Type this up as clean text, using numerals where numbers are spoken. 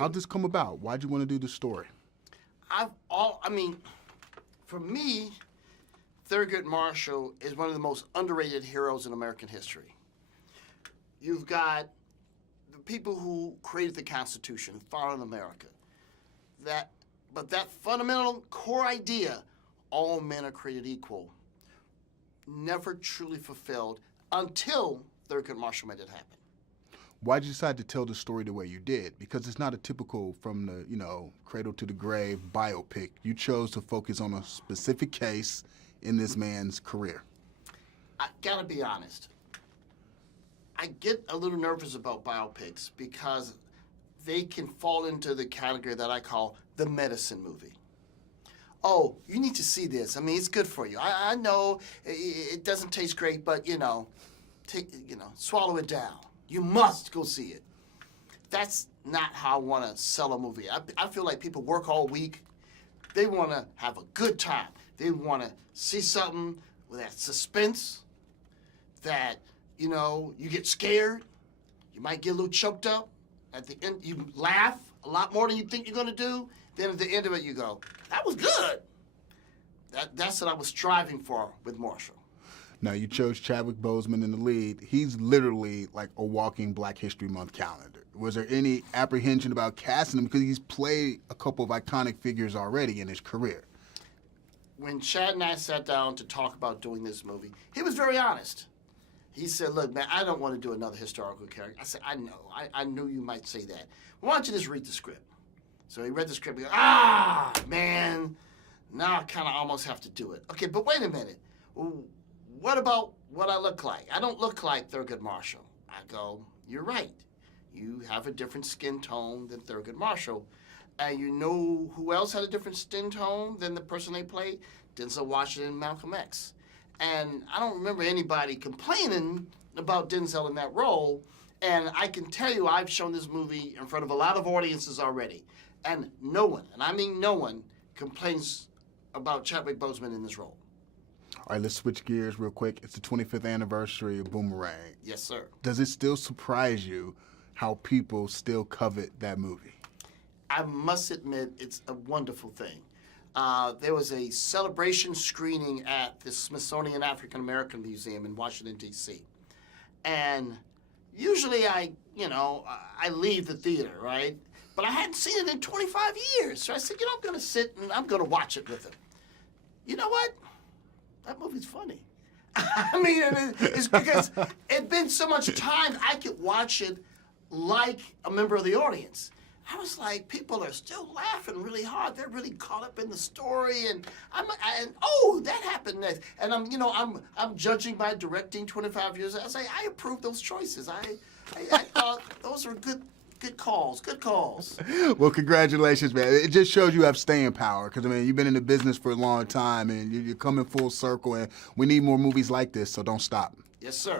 How'd this come about? Why'd you want to do this story? For me, Thurgood Marshall is one of the most underrated heroes in American history. You've got the people who created the Constitution, who fought in America. But that fundamental core idea, all men are created equal, never truly fulfilled until Thurgood Marshall made it happen. Why'd you decide to tell the story the way you did? Because it's not a typical from the, cradle to the grave biopic. You chose to focus on a specific case in this man's career. I gotta be honest. I get a little nervous about biopics because they can fall into the category that I call the medicine movie. Oh, you need to see this. I mean, it's good for you. I know it doesn't taste great, but swallow it down. You must go see it. That's not how I want to sell a movie. I feel like people work all week. They want to have a good time. They want to see something with that suspense, that, you get scared. You might get a little choked up. At the end, you laugh a lot more than you think you're going to do. Then at the end of it, you go, that was good. That's what I was striving for with Marshall. Now, you chose Chadwick Boseman in the lead. He's literally like a walking Black History Month calendar. Was there any apprehension about casting him because he's played a couple of iconic figures already in his career? When Chad and I sat down to talk about doing this movie, he was very honest. He said, look, man, I don't want to do another historical character. I said, I know. I knew you might say that. Why don't you just read the script? So he read the script. He goes, man, now I kind of almost have to do it. Okay, but wait a minute. What about what I look like? I don't look like Thurgood Marshall. I go, you're right. You have a different skin tone than Thurgood Marshall. And you know who else had a different skin tone than the person they played? Denzel Washington and Malcolm X. And I don't remember anybody complaining about Denzel in that role. And I can tell you I've shown this movie in front of a lot of audiences already. And no one, and I mean no one, complains about Chadwick Boseman in this role. All right, let's switch gears real quick. It's the 25th anniversary of Boomerang. Yes, sir. Does it still surprise you how people still covet that movie? I must admit, it's a wonderful thing. There was a celebration screening at the Smithsonian African American Museum in Washington, D.C. And usually I leave the theater, right? But I hadn't seen it in 25 years. So I said, I'm going to sit and I'm going to watch it with him. You know what? That movie's funny. I mean, it's because it'd been so much time I could watch it like a member of the audience. I was like, people are still laughing really hard. They're really caught up in the story, and that happened next. And I'm judging by directing 25 years. I say I approve those choices. I thought those are good calls. Good calls. Well, congratulations, man. It just shows you have staying power because, you've been in the business for a long time and you're coming full circle, and we need more movies like this, so don't stop. Yes, sir.